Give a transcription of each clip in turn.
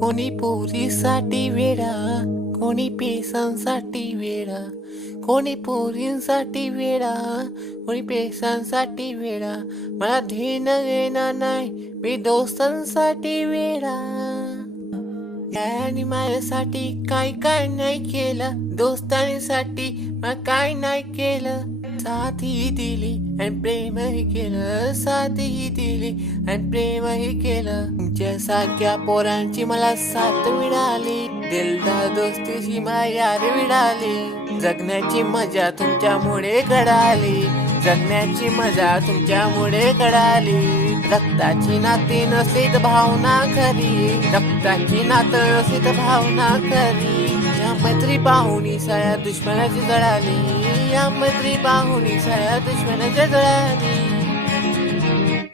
कोणी पोरीसाठी वेडा कोणी पेशांसाठी वेडा कोणी पोरींसाठी वेडा कोणी पेशांसाठी वेडा. मला घेणं घेणार नाही मी दोस्तांसाठी वेडा. आणि माझ्यासाठी काय काय नाही केलं दोस्तांसाठी मला काय नाही केलं. साथी दिली आणि प्रेमही केलं साथही दिली आणि प्रेमही केलं. तुमच्यासारख्या पोरांची मला साथ मिळाली. दिलदा दोस्तीची मायार मिळाली. जगण्याची मजा तुमच्यामुळे कळाली जगण्याची मजा तुमच्यामुळे कळाली रक्ताची नाती नसीत भावना खरी. रक्ताची नातं नसीत भावना खरी. या मैत्री पाहुणी सया दुश्मनाची जळाली. या मैत्री पाहुणी सया दुश्मनाच्या जळाली.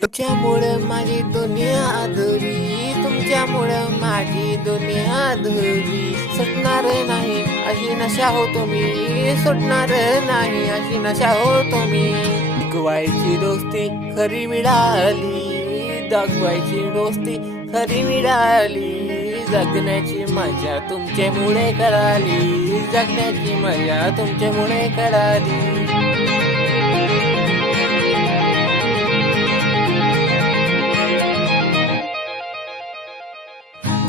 तुमच्यामुळं माझी दुनिया अधुरी. तुमच्यामुळं माझी दुनिया अधुरी. सुटणार नाही अशी नशा होतो मी सुटणार नाही अशी नशा होतो मी दाखवायची दोस्ती खरी मिळाली. दाखवायची दोस्ती खरी मिळाली. जगण्याची मजा तुमच्यामुळे कळाली जगण्याची मजा तुमच्यामुळे कळाली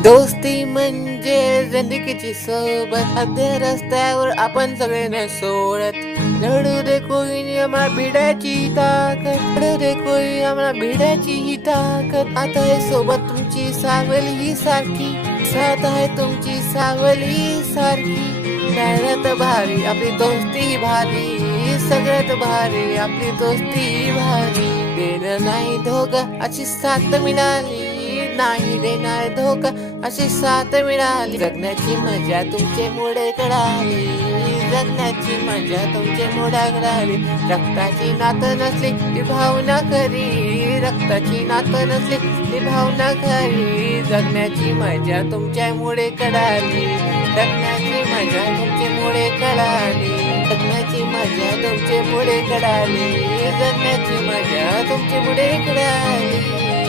दोस्ती म्हणजे जिंदगीची सोबत अर्ध्या रस्त्यावर आपण सगळ्यांना सोडत. लढू दे कोणी आम्हाला भिडाची ताकद. लढू दे कोणी आम्हाला भिडाची ही ताकद. आता हे सोबत तुमची सावली ही सारखी. साथ आहे तुमची सावली सारखी. सगळ्यात भारी आपली दोस्ती भारी. सगळ्यात भारी आपली दोस्ती भारी. देणं नाही धोका अशी साथ मिळाली. नाही देणार धोका अशी साथ मिळाली. जगण्याची मजा तुमचे मुळे कळाली. जगण्याची मजा तुमचे मुळे कळाली रक्ताची नातं नसली ती भावना खरी. रक्ताची नातं नसली ती भावना खरी. जगण्याची मजा तुमच्यामुळे कळाली. जगण्याची मजा तुमच्यामुळे कळाली. जगण्याची मजा तुमच्यामुळे कळाली. जगण्याची मजा तुमच्यामुळे कळाली.